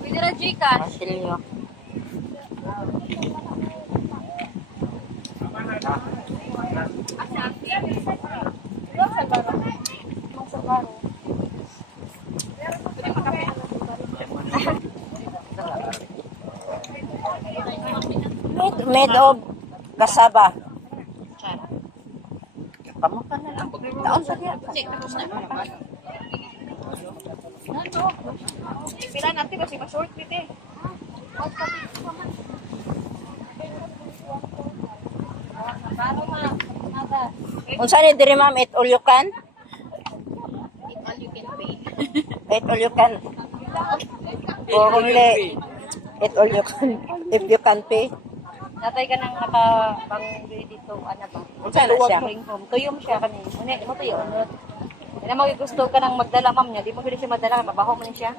Pwede na Gcash. Marsilio. Made of cassava. Kamusta na lang. Taon sa diya. Pila natin kasi ma-short dito eh. Unsa ni diri ma'am, eat all you can? Eat all you can pay. Eat all you can. Or only eat all you can. If you can pay. Natay ka nang nakabanggi dito, ano ba? Unsa na siya? Bring home. Tuyom siya kanina. Una, mo tuyo, unod. Kaya mo gusto ka nang magdala, ma'am niya. Di mo pwede siya madala, mabaho mo na siya.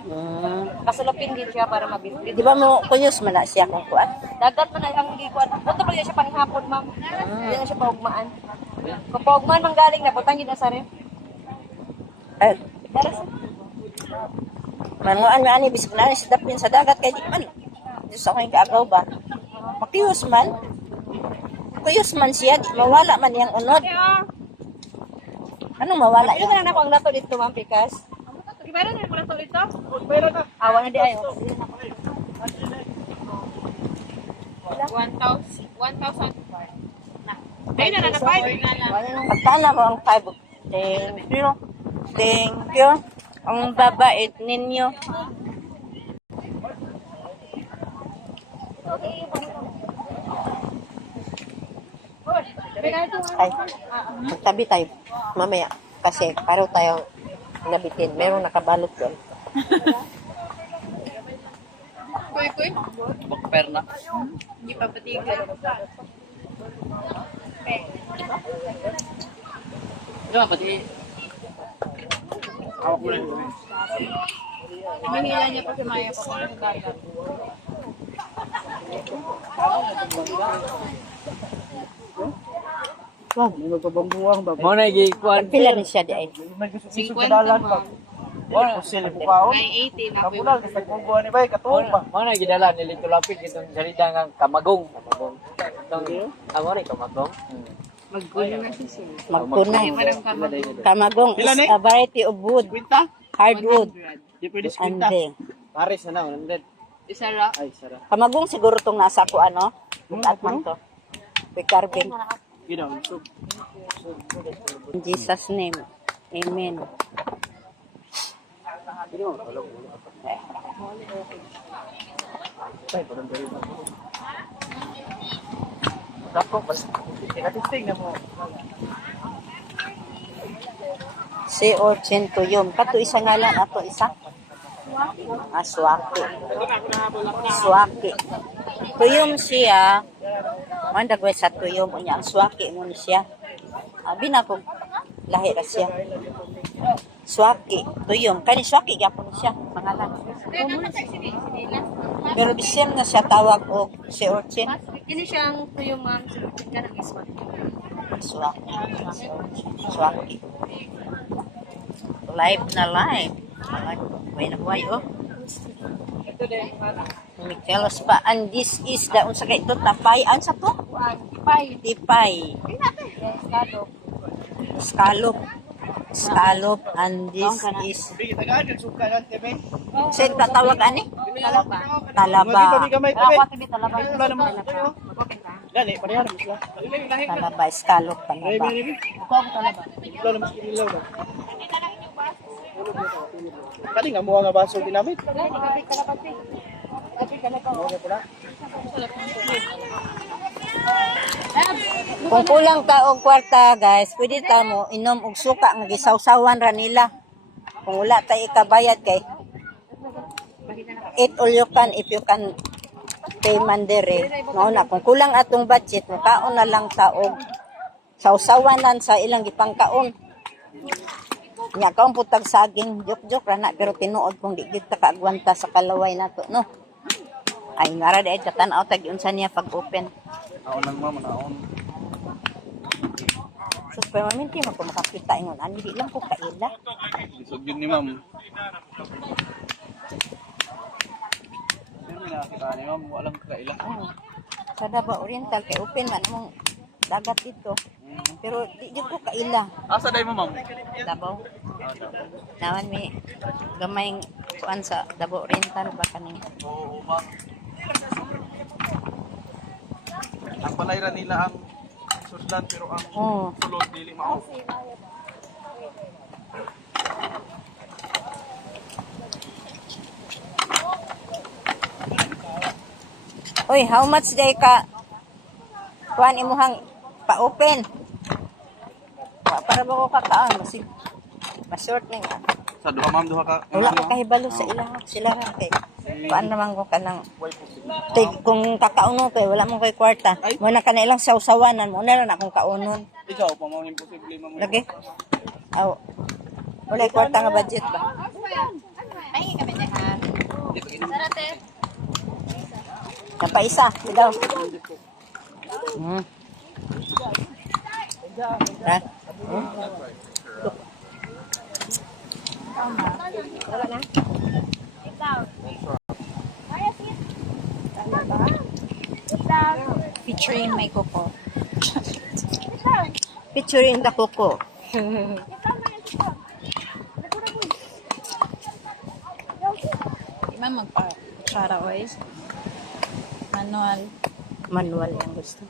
Kasulapin din siya para mabili. Di ba mo kunyos man na siya kung kuan? Dagat man na ang gikuan. Punta pa siya panghapon, ma'am. Hindi na siya paugmaan. Kung paugmaan man galing na, putang na sa ref. Ay, Dara sa manuan man ani bisig na si dapin sa dagat kay di man. Diyos ako yung kaagaw ba? Makiyos man. Kuyos man siya, di mawala man yang unod. Anong mawala Ano yan? na ako ang nato dito, ma'am, Pikas? Meron na yung nato dito? Meron na. Awa na di ayo. 1,000. Ayun na na, 5. Pagkala mo ang 5. Thank you. Thank you. Ang babait ninyo. Ay, magtabi tayo. Mamaya. Kasi paro tayo nabitin. Meron nakabalot doon. Kuy. Bakperna. Hindi pa patigil. Diba, pati... Hawak mo lang. Manila niya pa si Maya pa kung dagat. May magpabambuang ba? Mo na gikuan. Pila ni siya di ay. May gusto 50 kadalan pa. Wala ko sila bukaon. May 80 na po. Kabulal kasi kung ni bay katuon pa. Mo na gidala nili tulapit itong salita ng kamagong. Itong amore kamagong. Magkulo na siya siya. Magkunay. Parang kamagong. Kamagong Pila is ni? a variety of wood. Kwinta? Hardwood. Di pwede And kwinta. then, Paris na na, 100. Isa ra. Ay, sara. kamagong siguro tong nasa ko ano. Bukat man to. With carving. Ginaw, so In Jesus' name. Amen. dako pas. Ikatisting na mo. Si Orchin Tuyom. Kato isa nga lang. Ato isa. Swaki. Swaki. Tuyom siya. Mandagway sa Tuyom. Unya ang swaki mo ni siya. Abi na kung lahi ra siya. Swaki. Tuyom. Kani swaki gyapon siya. Pangalan. Pero bisim na siya tawag o si Orchin. Kini siya ang tuyo, ma'am. Sabihin ka ng iswa. Swaki. Swaki. Live na live. Buhay na buhay, oh. Ito din. Michelos pa. And this is the, unsa ka ito, tapay. Ang sa to? Pay. Tipay. Yes, kado. Scallop. Scallop. And this is, Bigi tagaan yung suka lang tebe. sa tatawag ani? Talaba. Talaba. Gamay Ako tebe. tibi talaba. Wala naman tayo. Lani, pareha naman sila. Talaba. Scallop. Talaba. Ako talaba. Wala naman sila ilaw na. Kani nga mo nga baso ginamit. Kapit talaba. Kapit talaba. Okay pala. Kung kulang ka og kwarta, guys, pwede ta mo inom og suka nga gisawsawan ra nila. Kung wala ta ikabayad kay eat all you can if you can pay man dere. Mao na kung kulang atong budget, kaon na lang ta og sawsawanan sa ilang gipangkaon. Nya kaon putag saging, joke ra na pero tinuod kung di gid ta kaagwanta sa kalaway nato, no. Ay ngara dai tan-aw tag unsa niya pag open. Naon lang mama, naon. So, permanente mo ko makakita ingon. Ano, di lang ko kaila. Isog yun ni ma'am. Sino nakakita ni ma'am? Walang kailan. Oh. Sa Davao Oriental, kay open man among dagat dito. Pero di ko kaila. Asa day mo ma'am? Davao. Naman may gamayng kuan sa Davao Oriental ba kaning. Oo ma'am. Ang palayra nila ang suslan pero ang Oh. sulod dili mao. Oy, how much day ka kuan imuhang pa-open? Para ba ko kakaan masig ma-short ning Sa duha ma'am duha ka. wala ko kahibalo sa ilang sila ra kay kuan naman ko kanang kung kakauno kay wala mo kay kwarta mo na kana ilang sawsawanan mo na lang akong kaunon Ikaw pa ma'am imposible ma'am. lagi aw wala kwarta nga budget ba napaisa daw ha Featuring my coco. featuring the coco Di ba magpa-shara oils? Manual. manual yung gusto